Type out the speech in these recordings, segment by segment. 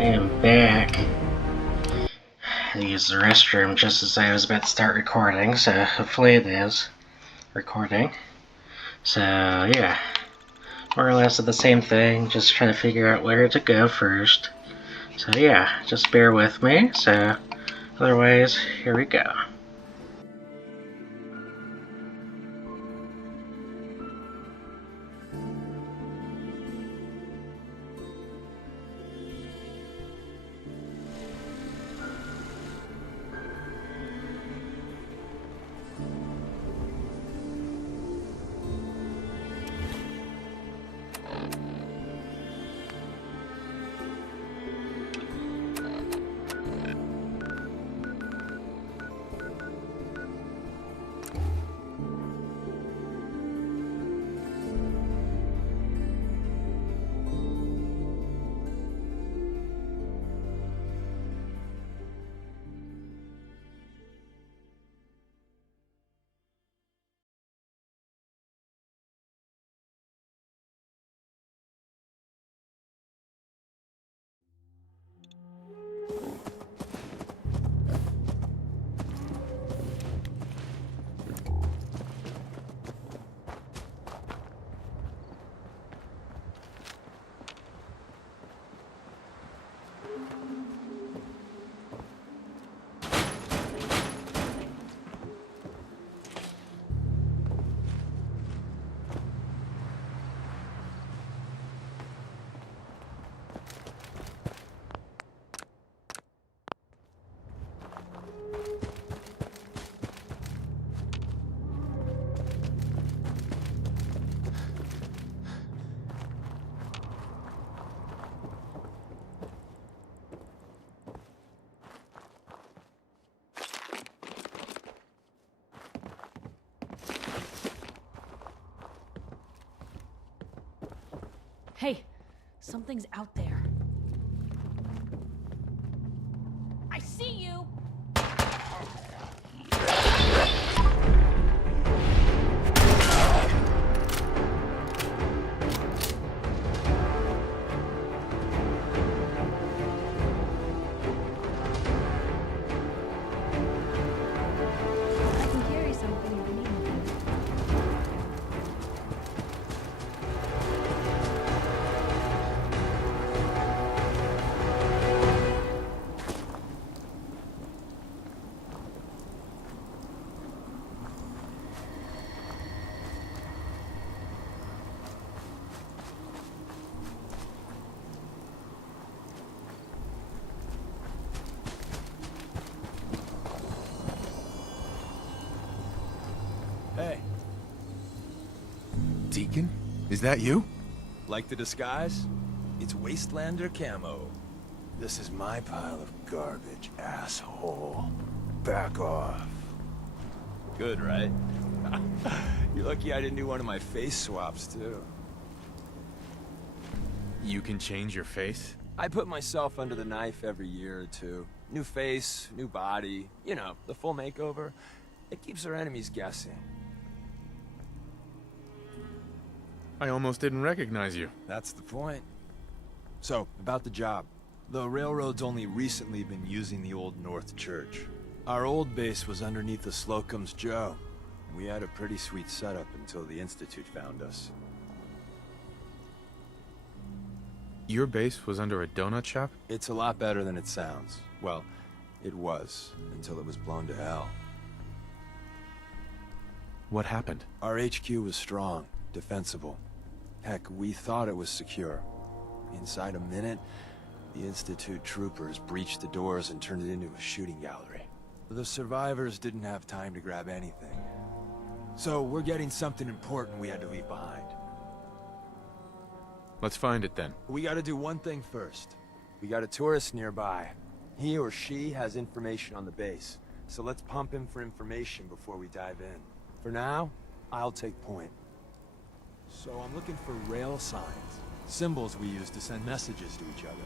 I am back. I used the restroom just as I was about to start recording, so hopefully it is recording. So yeah, more or less the same thing, just trying to figure out where to go first. So yeah, just bear with me. So otherwise, here we go. Hey, something's out there. I see you! I can carry something if you need me. Hey, Deacon? Is that you? like the disguise? It's Wastelander camo. This is my pile of garbage, asshole. Back off. Good, right? You're lucky I didn't do one of my face swaps, too. You can change your face? I put myself under the knife every year or two. New face, new body, you know, the full makeover. It keeps our enemies guessing. I almost didn't recognize you. That's the point. So, about the job. The railroad's only recently been using the Old North Church. Our old base was underneath the Slocum's Joe. We had a pretty sweet setup until the Institute found us. Your base was under a donut shop? It's a lot better than it sounds. Well, it was, until it was blown to hell. What happened? Our HQ was strong, defensible. Heck, we thought it was secure. Inside a minute, the Institute troopers breached the doors and turned it into a shooting gallery. The survivors didn't have time to grab anything. So we're getting something important we had to leave behind. Let's find it then. We gotta do one thing first. We got a tourist nearby. He or she has information on the base, so let's pump him for information before we dive in. For now, I'll take point. So I'm looking for rail signs, symbols we use to send messages to each other.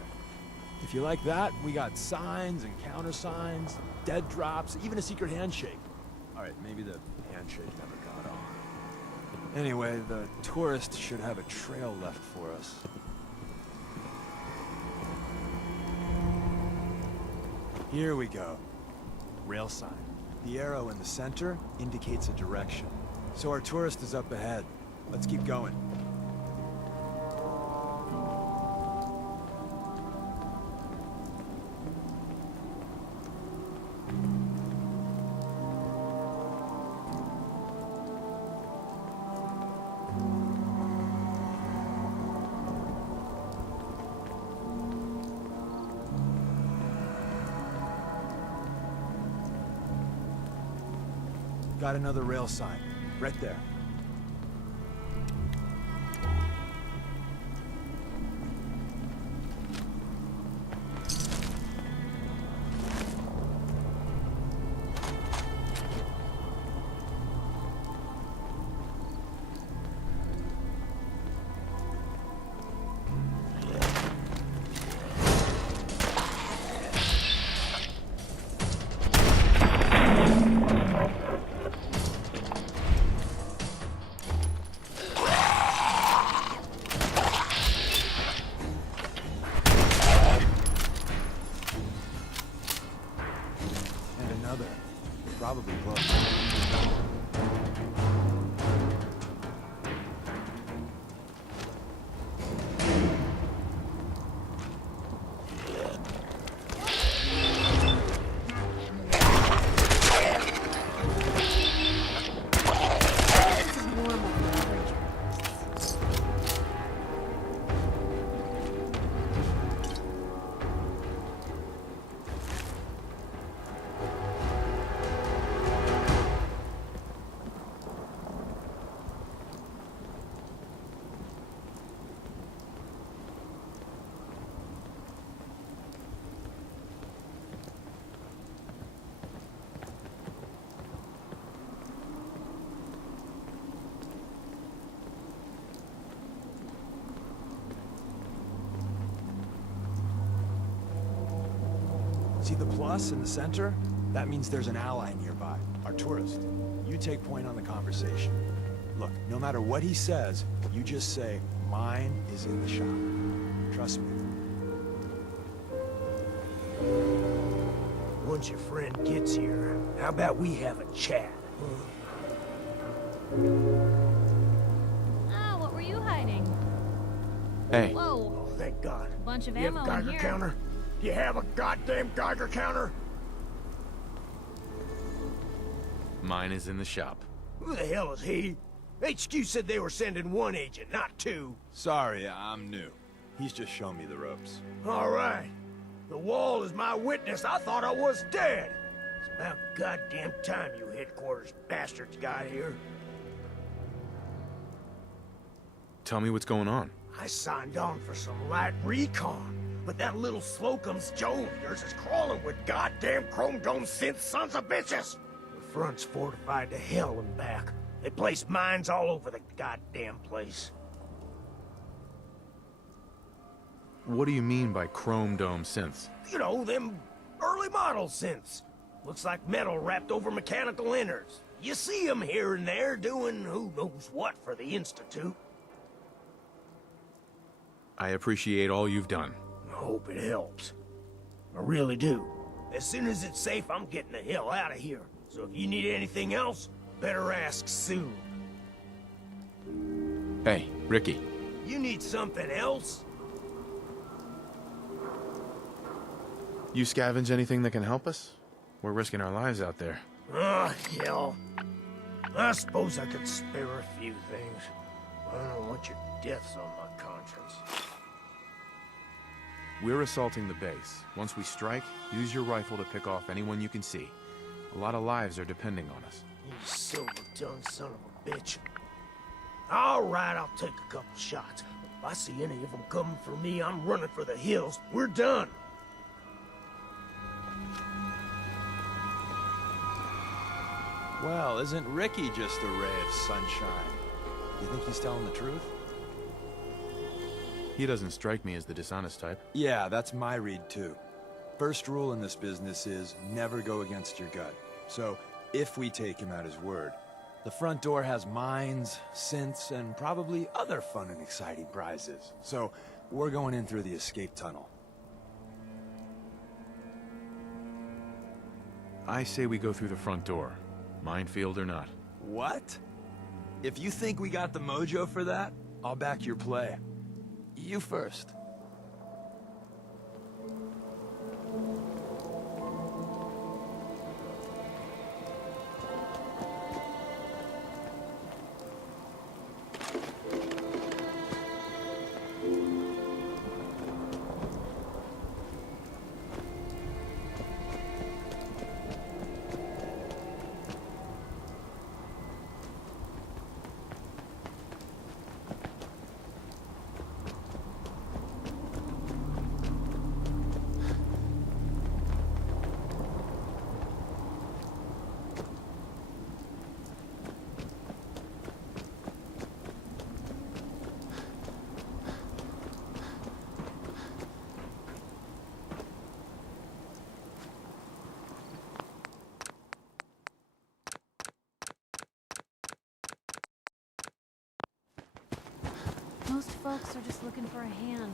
If you like that, we got signs and countersigns, dead drops, even a secret handshake. Alright, maybe the handshake never got on. Anyway, the tourist should have a trail left for us. Here we go. Rail sign. The arrow in the center indicates a direction. So our tourist is up ahead. Let's keep going. Got another rail sign. Right there. Probably close. See the plus in the center? That means there's an ally nearby, our tourist. You take point on the conversation. Look, no matter what he says, you just say, mine is in the shop. Trust me. Once your friend gets here, how about we have a chat? Ah, what were you hiding? Hey. Whoa, Oh, thank God. bunch of You have a ammo in Geiger here. counter? You have a goddamn Geiger counter? Mine is in the shop. Who the hell is he? HQ said they were sending one agent, not two. Sorry, I'm new. He's just showing me the ropes. All right. The wall is my witness. I thought I was dead. It's about goddamn time you headquarters bastards got here. Tell me what's going on. I signed on for some light recon, but that little Slocum's Joe of yours is crawling with goddamn Chrome Dome synth sons of bitches. The front's fortified to hell and back. They placed mines all over the goddamn place. What do you mean by Chrome Dome synths? You know, them early model synths. Looks like metal wrapped over mechanical innards. You see them here and there doing who knows what for the Institute. I appreciate all you've done. I hope it helps. I really do. As soon as it's safe, I'm getting the hell out of here. So if you need anything else, better ask soon. Hey, Ricky. You need something else? You scavenge anything that can help us? We're risking our lives out there. Oh, hell. I suppose I could spare a few things. I don't want your deaths on my conscience. We're assaulting the base. Once we strike, use your rifle to pick off anyone you can see. A lot of lives are depending on us. You silver-tongued son of a bitch. All right, I'll take a couple shots. If I see any of them coming for me, I'm running for the hills. We're done. Well, isn't Ricky just a ray of sunshine? You think he's telling the truth? He doesn't strike me as the dishonest type. Yeah, that's my read too. First rule in this business is never go against your gut. So, if we take him at his word, the front door has mines, synths, and probably other fun and exciting prizes. So, we're going in through the escape tunnel. I say we go through the front door. Minefield or not. What? If you think we got the mojo for that, I'll back your play. You first. Most folks are just looking for a hand.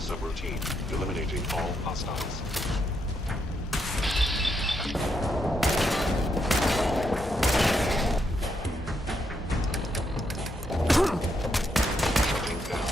Subroutine. Eliminating all hostiles. Shutting down.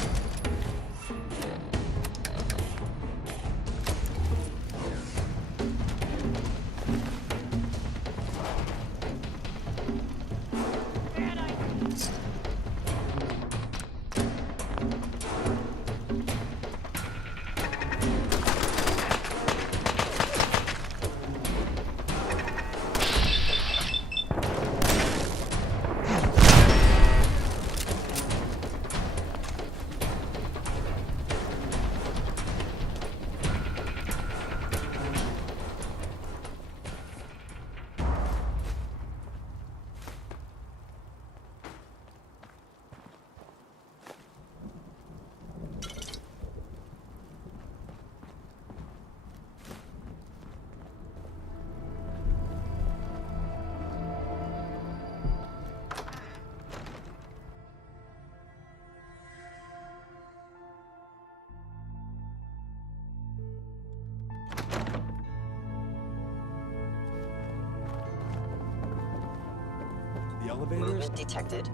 The elevators? Movement detected.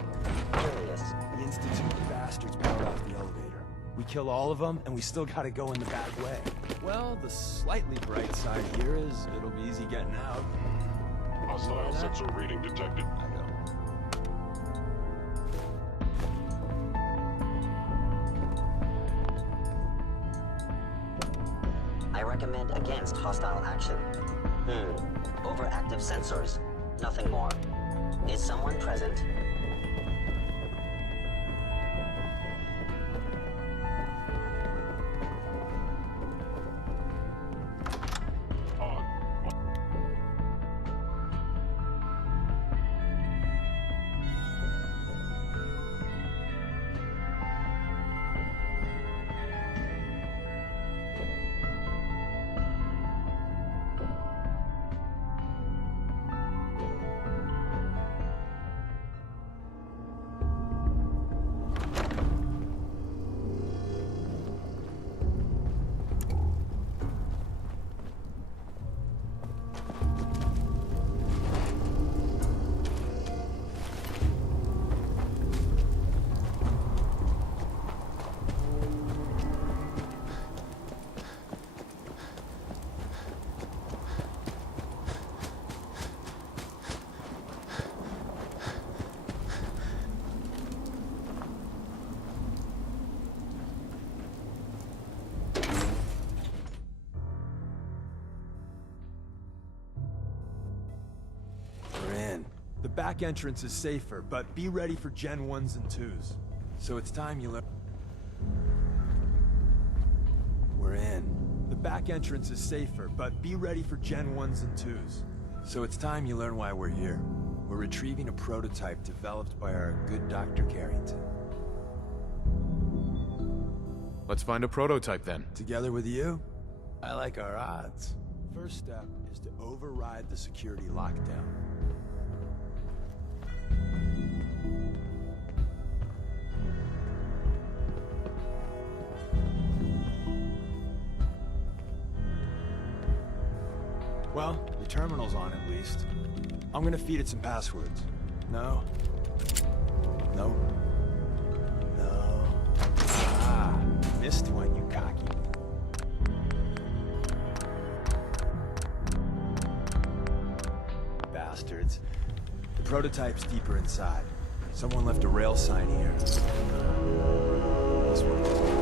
Curious. The Institute bastards powered off the elevator. We kill all of them, and we still gotta go in the bad way. Well, the slightly bright side here is it'll be easy getting out. Hostile sensor reading detected. I know. I recommend against hostile action. Overactive sensors. Nothing more. Is someone present? On. back entrance is safer, but be ready for Gen 1s and 2s. So it's time you learn. We're in. The back entrance is safer, but be ready for Gen 1s and 2s. So it's time you learn why we're here. We're retrieving a prototype developed by our good Dr. Carrington. Let's find a prototype then. Together with you, I like our odds. First step is to override the security lockdown. Well, the terminal's on at least. I'm gonna feed it some passwords. No. No. No. Ah, missed one, you cocky. Bastards. The prototype's deeper inside. Someone left a rail sign here. This one.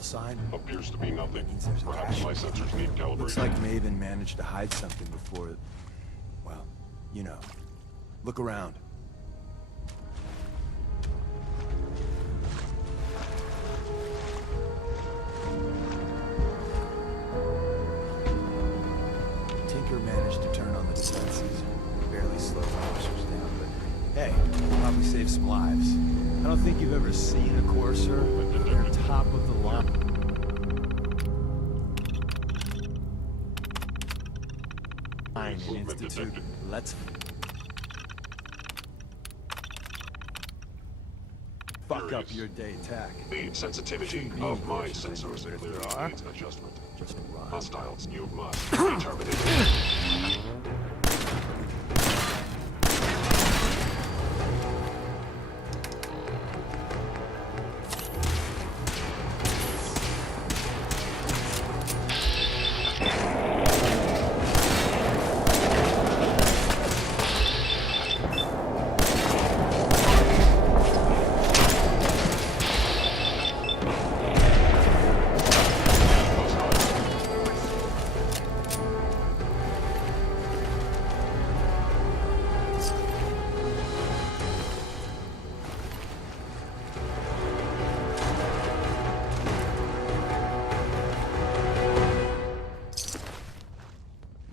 Sign? Appears to be nothing. Means there's a Perhaps cache. my sensors need calibration. Looks like Maven managed to hide something before... Well, you know. Look around. Tinker managed to turn on the defenses. Barely slowed officers down, but hey, probably saved some lives. I don't think you've ever seen a Courser, but they're top of the line. An institute. Let's fuck up your day tack. The sensitivity of my sensors clearly needs adjustment. Just run. Hostiles, you must be terminated.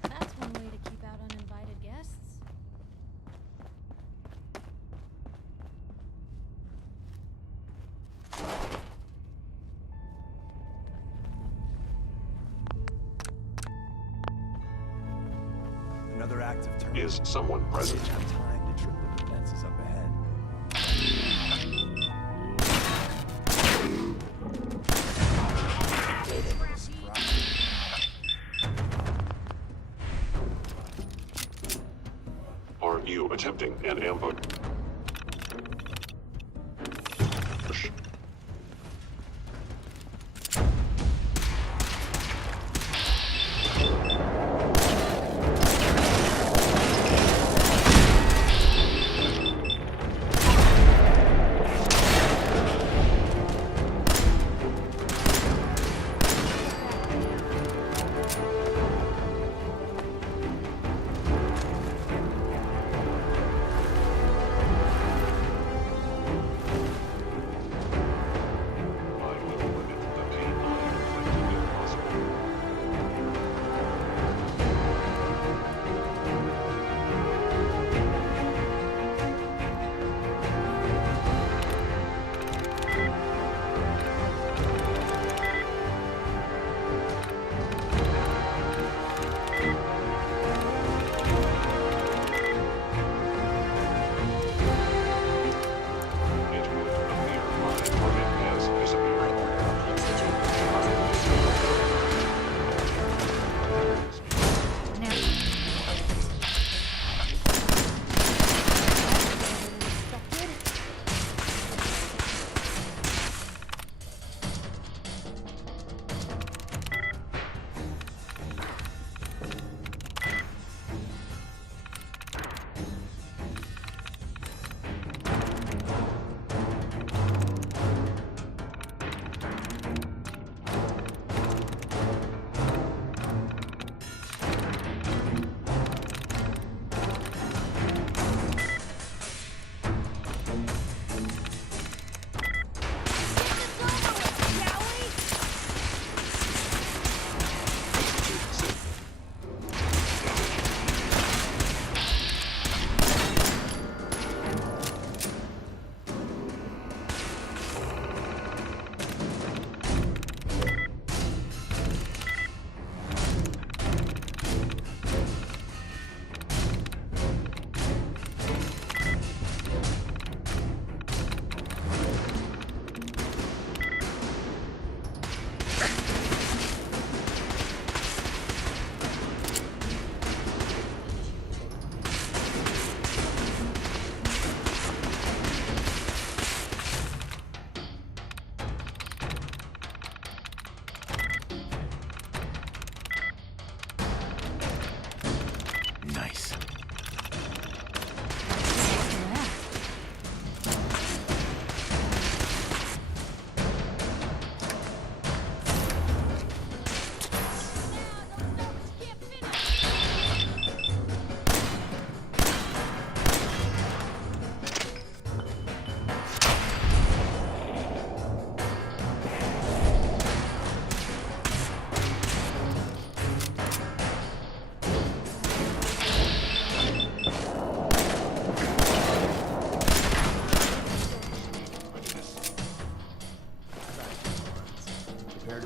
That's one way to keep out uninvited guests. Another active terminal. Is someone present? Have time to trip the defenses up ahead. Are you attempting an ambush?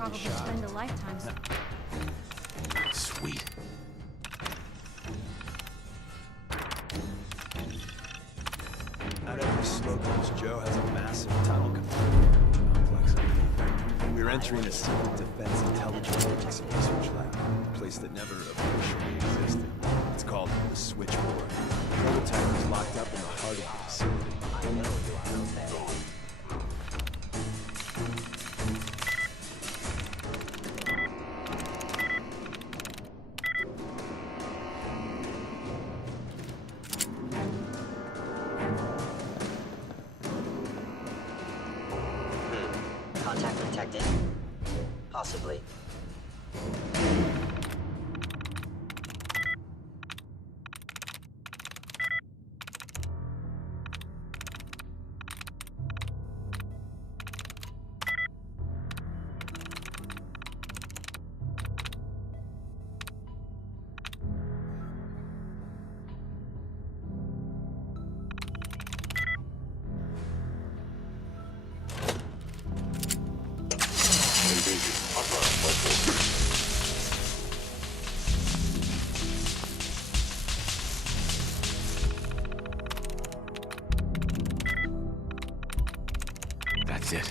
probably spend a lifetime. Sweet. Not every Slocum's Joe has a massive tunnel complex underneath. We're entering a secret defense intelligence agency research lab, a place that never officially existed. It's called the Switchboard. The prototype is locked up in the heart of the facility. I know you are okay. Contact detected? Possibly. That's it.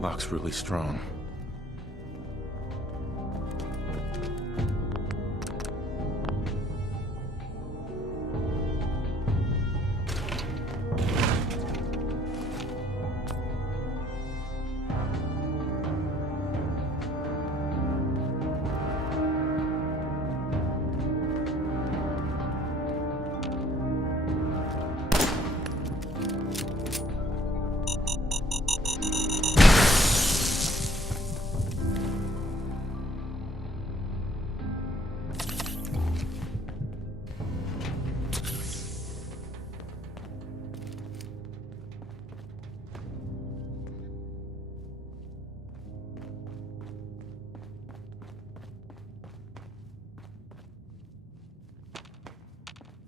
Lock's really strong.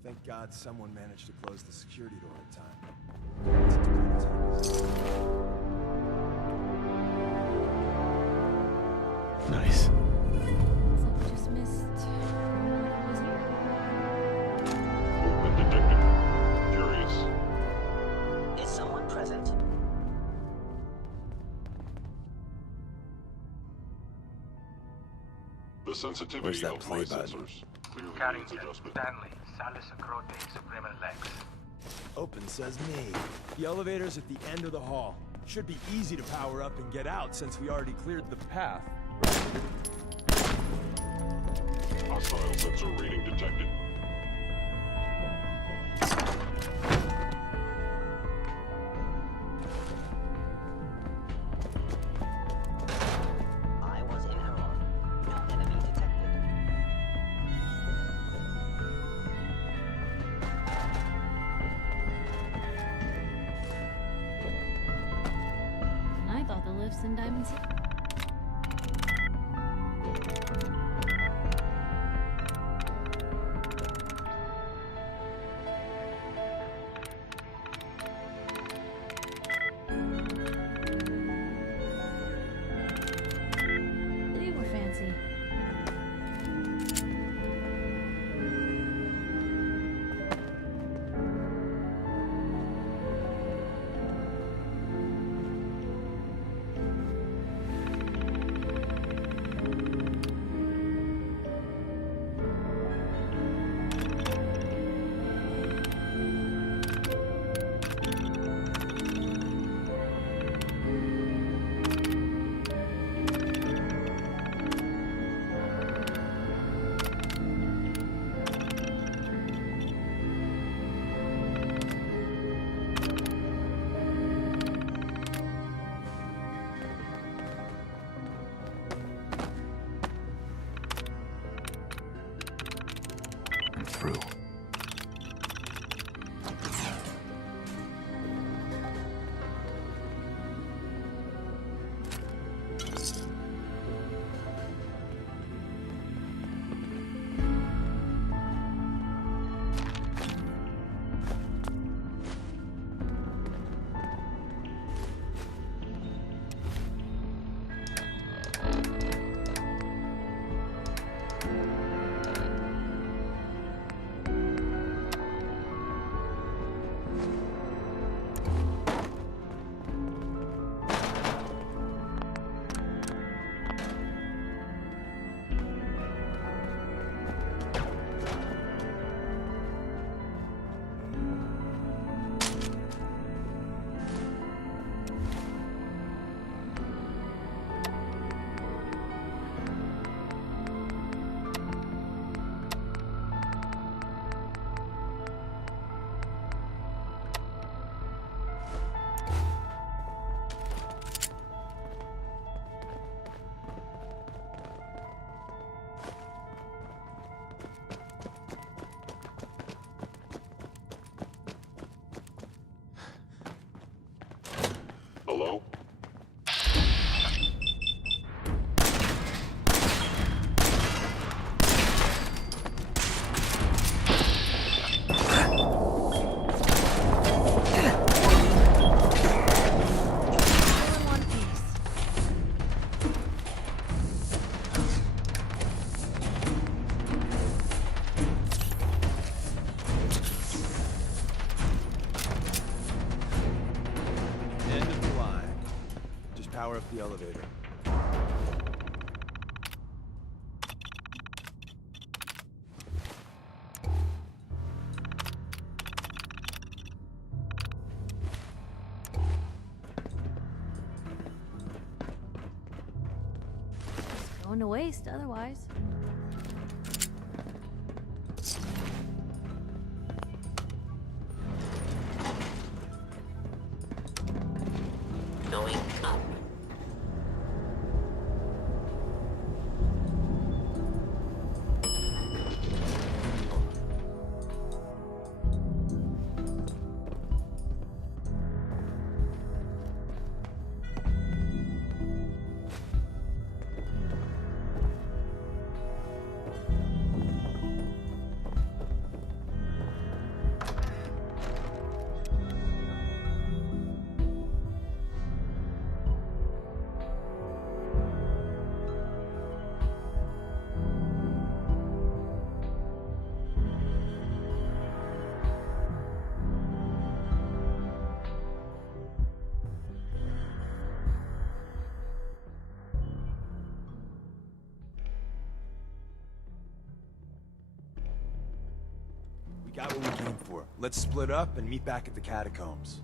Thank God someone managed to close the security door in time. Nice. Looks like we just missed. Whoever was here. Movement detected. Curious. Is someone present? The sensitivity Where's that of play my button? sensors clearly needs Carrington, adjustment. Stanley, Salus Acrote, Suprema Lex. Open says me. The elevator's at the end of the hall. Should be easy to power up and get out since we already cleared the path. Hostile sensor reading detected. in Diamond City? They were fancy. I'm through. Hello? All in one piece. End of the line. Just power up the elevator. Going to waste otherwise. Going up. We got what we came for. Let's split up and meet back at the catacombs.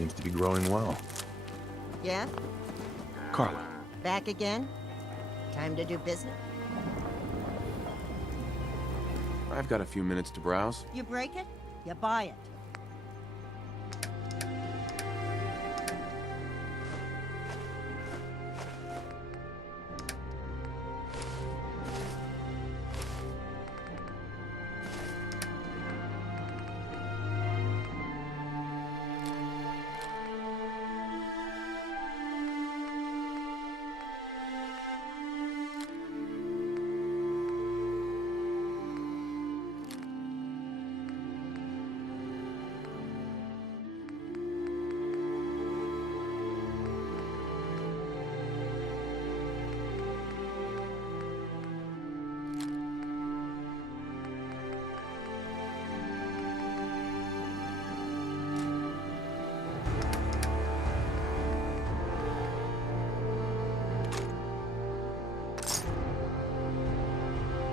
seems to be growing well. Yeah? Carla. Back again? Time to do business? I've got a few minutes to browse. You break it, you buy it.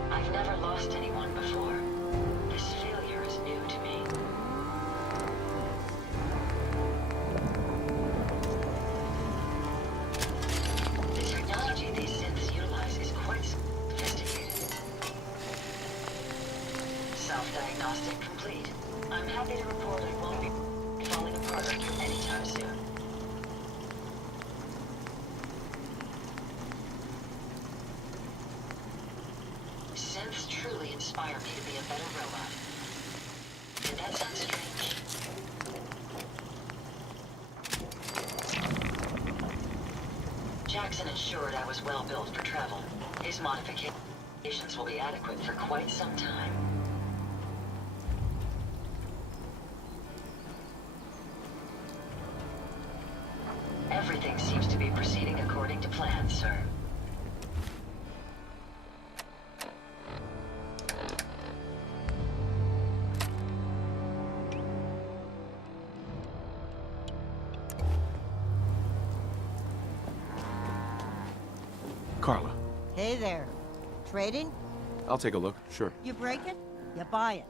I've never lost anyone before. This failure is new to me. The technology these synths utilize is quite sophisticated. Self-diagnostic complete. I'm happy to report I won't be falling apart anytime soon. Synths truly inspire me to be a better robot. Did that sound strange? Jackson ensured I was well built for travel. His modifications will be adequate for quite some time. Everything seems to be proceeding according to plan, sir. Carla. Hey there. Trading? I'll take a look, sure. You break it, you buy it.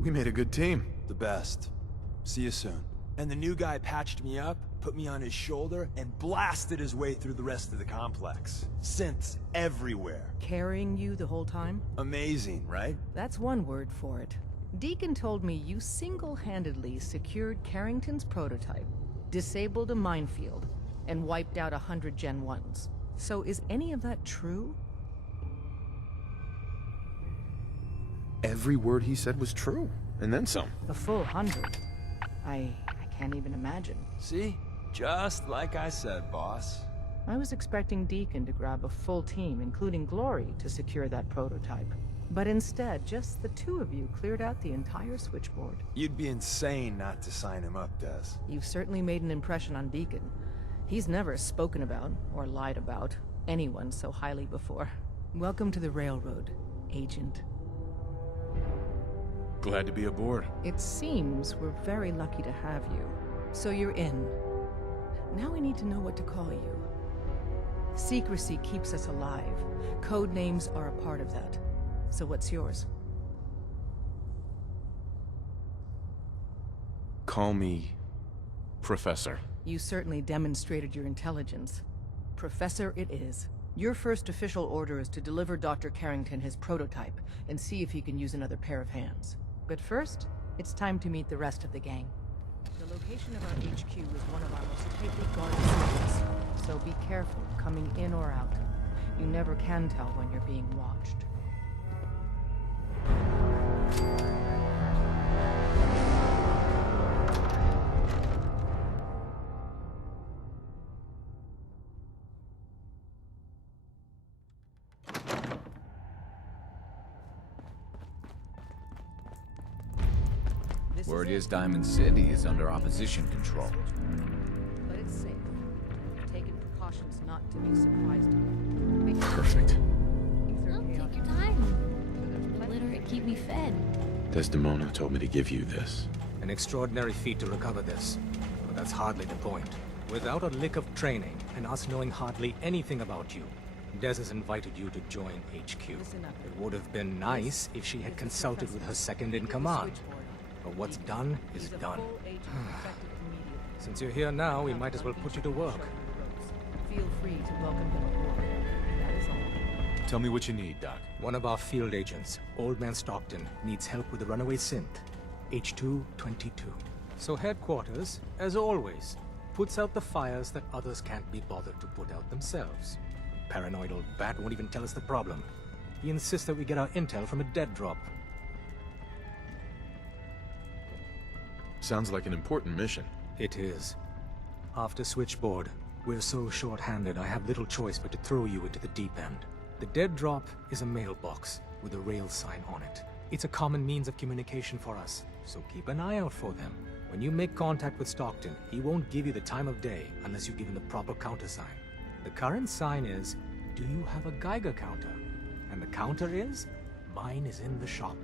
We made a good team. The best. See you soon. And the new guy patched me up, put me on his shoulder, and blasted his way through the rest of the complex. Synths everywhere. Carrying you the whole time? Amazing, right? That's one word for it. Deacon told me you single-handedly secured Carrington's prototype. disabled a minefield, and wiped out 100 Gen 1s. So is any of that true? Every word he said was true, and then some. A full 100. I can't even imagine. See? Just like I said, boss. I was expecting Deacon to grab a full team, including Glory, to secure that prototype. But instead, just the two of you cleared out the entire switchboard. You'd be insane not to sign him up, Des. You've certainly made an impression on Deacon. He's never spoken about, or lied about, anyone so highly before. Welcome to the Railroad, Agent. Glad to be aboard. It seems we're very lucky to have you. So you're in. Now we need to know what to call you. Secrecy keeps us alive. Code names are a part of that. So what's yours? Call me Professor. You certainly demonstrated your intelligence. Professor it is. Your first official order is to deliver Dr. Carrington his prototype and see if he can use another pair of hands. But first, it's time to meet the rest of the gang. The location of our HQ is one of our most tightly guarded secrets, so be careful coming in or out. You never can tell when you're being watched. Word is Diamond City is under opposition control. But it's safe. We've taken precautions not to be surprised. Perfect. Oh, take your time. Literally keep me fed. Desdemona told me to give you this. An extraordinary feat to recover this. But that's hardly the point. Without a lick of training, and us knowing hardly anything about you, Des has invited you to join HQ. It would have been nice if she had consulted with her second-in-command. But what's done is done. Since you're here now, we might as well put you to work. Feel free to welcome him aboard. That is all. Tell me what you need, Doc. One of our field agents, Old Man Stockton, needs help with the runaway synth, H222. So headquarters, as always, puts out the fires that others can't be bothered to put out themselves. Paranoid old bat won't even tell us the problem. He insists that we get our intel from a dead drop. Sounds like an important mission. It is. After Switchboard, we're so short-handed I have little choice but to throw you into the deep end. The dead drop is a mailbox with a rail sign on it. It's a common means of communication for us, so keep an eye out for them. When you make contact with Stockton, he won't give you the time of day unless you give him the proper countersign. The current sign is, do you have a Geiger counter? And the counter is, mine is in the shop.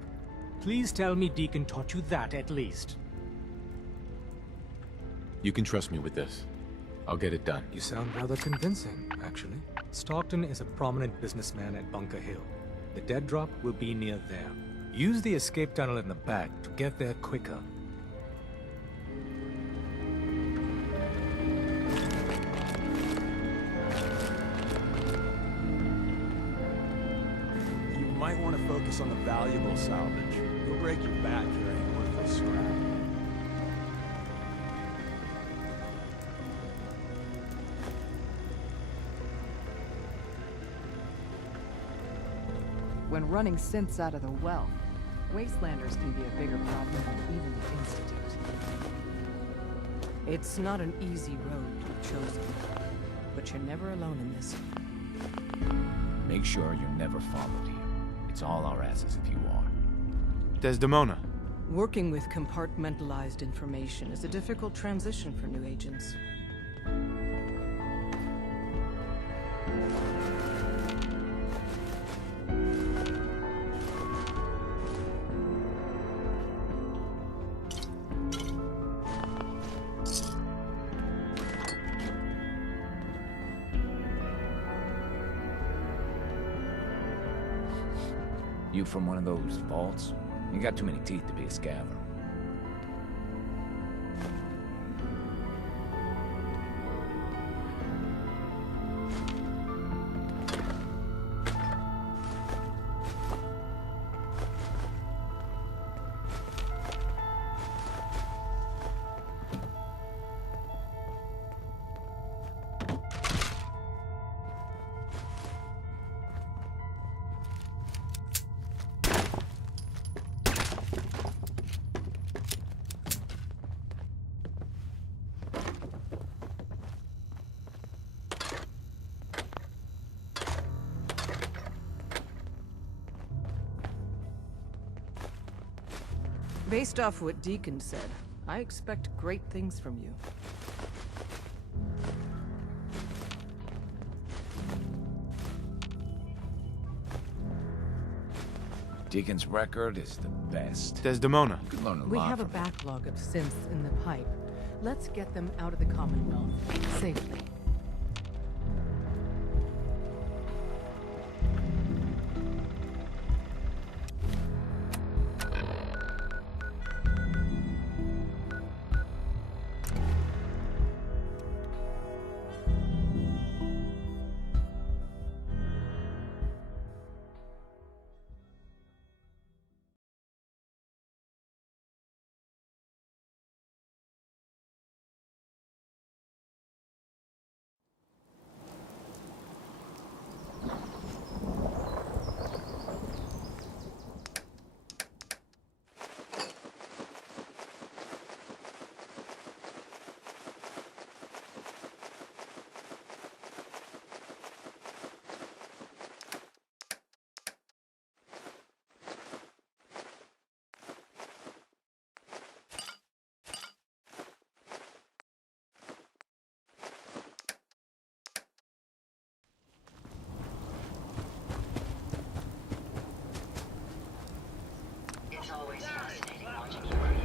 Please tell me Deacon taught you that at least. You can trust me with this. I'll get it done. You sound rather convincing, actually. Stockton is a prominent businessman at Bunker Hill. The dead drop will be near there. Use the escape tunnel in the back to get there quicker. You might want to focus on the valuable salvage. You'll break your back carrying worthless scrap. When running synths out of the well, Wastelanders can be a bigger problem than even the Institute. It's not an easy road you've chosen, but you're never alone in this. Make sure you're never followed here. It's all our asses if you are. Desdemona. Working with compartmentalized information is a difficult transition for new agents. You from one of those vaults? You got too many teeth to be a scaver. Based off what Deacon said, I expect great things from you. Deacon's record is the best. Desdemona. You could learn a We lot have a from him. backlog of synths in the pipe. Let's get them out of the Commonwealth safely. It's always fascinating watching you create.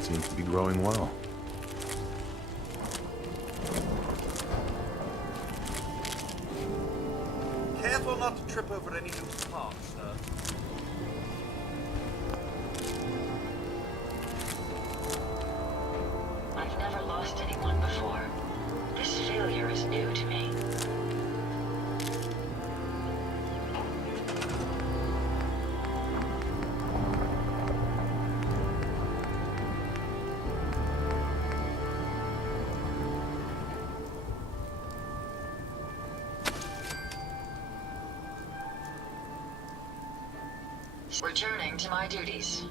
Seems to be growing well. Careful not to trip over any loose parts, sir. I've never lost anyone before. This failure is new to me. Returning to my duties.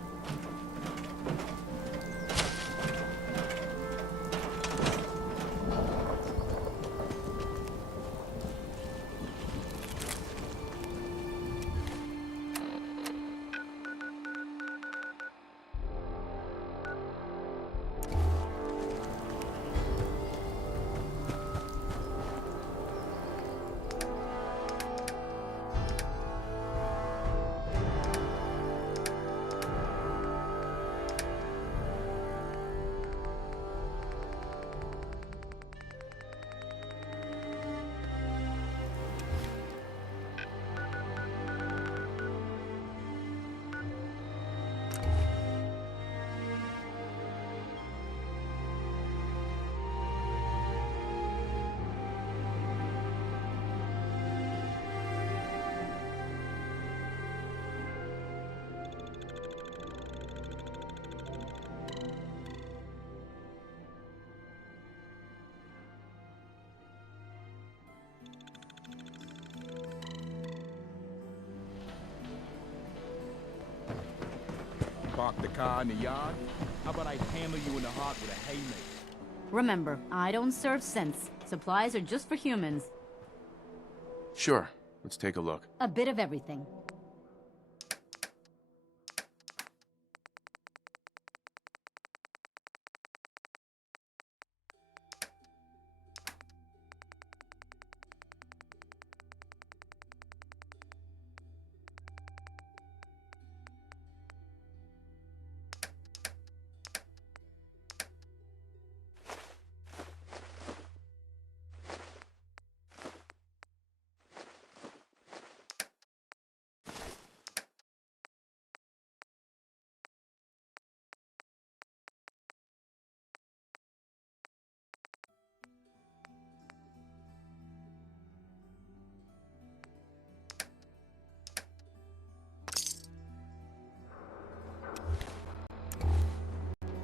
Park the car in the yard? How about I hammer you in the heart with a haymaker? Remember, I don't serve synths. Supplies are just for humans. Sure. Let's take a look. A bit of everything.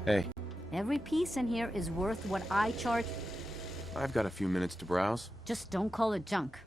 Hey, Every piece in here is worth what I charge. I've got a few minutes to browse. Just don't call it junk.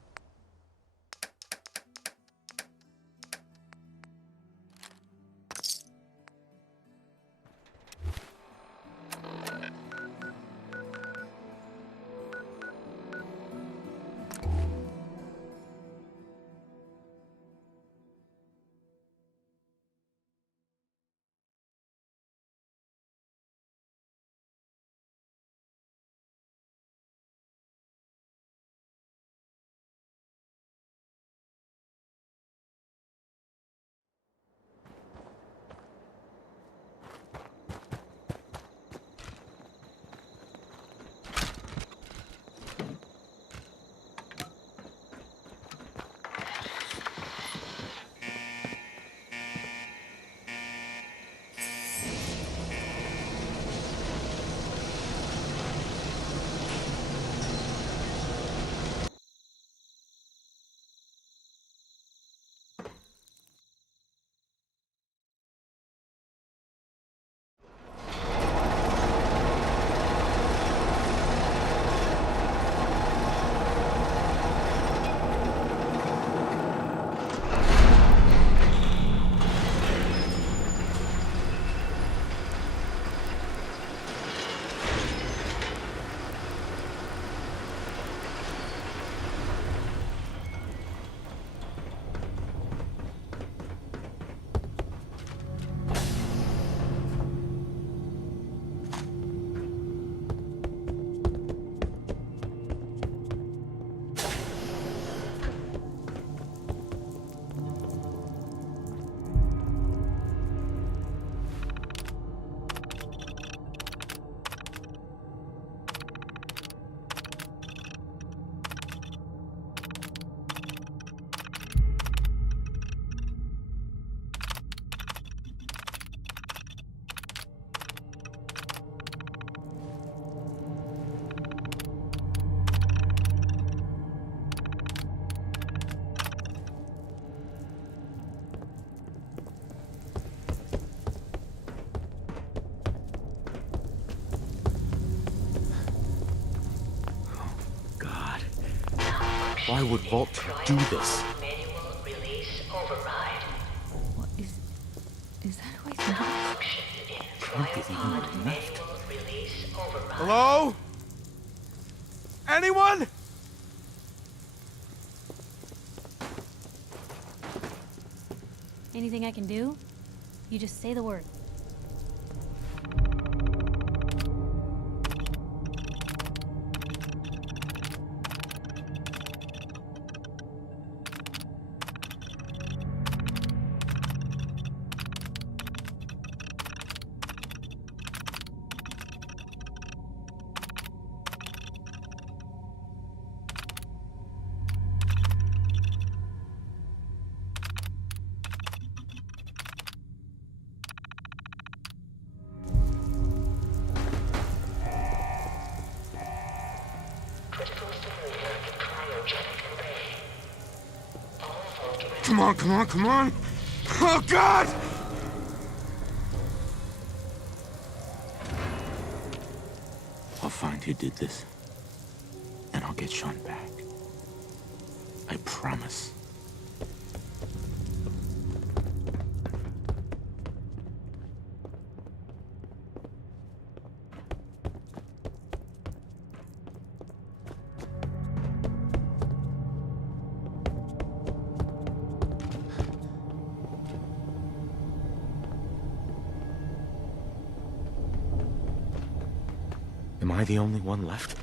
Why would Vault do this? What is that who I thought? Can't be anyone left. Hello? Anyone? Anything I can do? You just say the word. Come on, come on, come on! Oh, God! I'll find who did this, and I'll get Sean back. I promise. Am I the only one left?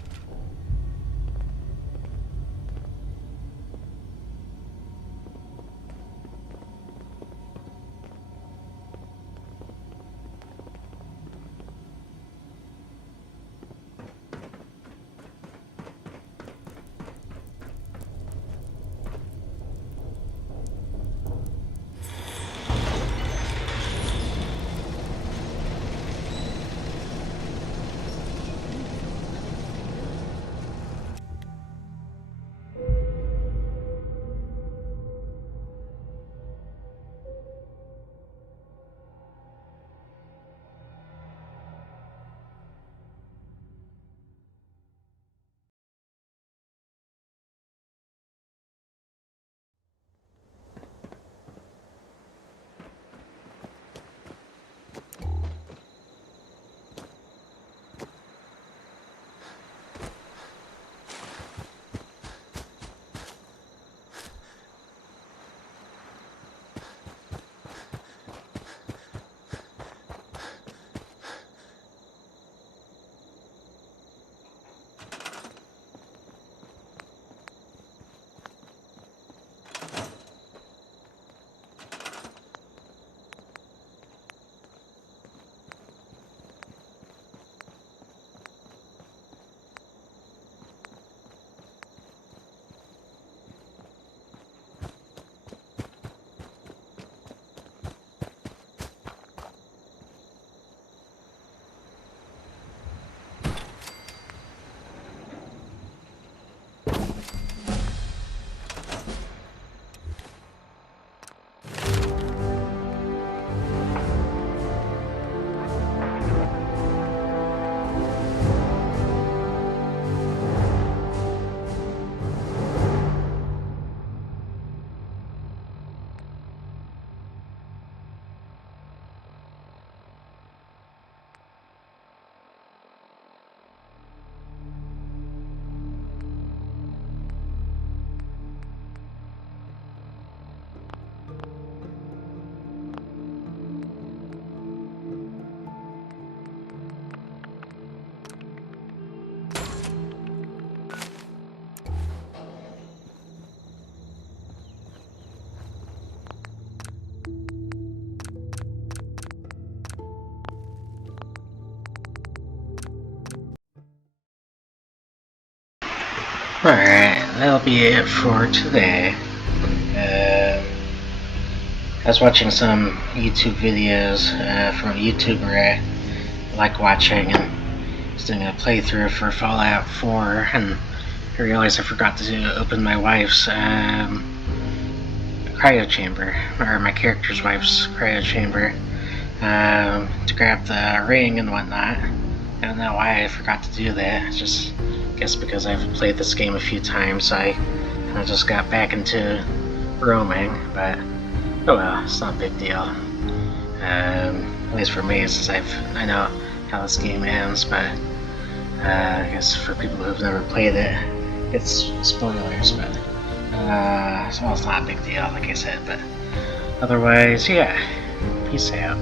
Alright, that'll be it for today. I was watching some YouTube videos from a YouTuber I like watching, and was doing a playthrough for Fallout 4, and I realized I forgot to open my wife's cryo chamber, or my character's wife's cryo chamber, to grab the ring and whatnot. I don't know why I forgot to do that. It's just, I guess because I've played this game a few times, so I kind of just got back into roaming, but oh well, it's not a big deal. At least for me, since I know how this game ends, but I guess for people who've never played it, it's spoilers, but so it's not a big deal, like I said, but otherwise, yeah, peace out.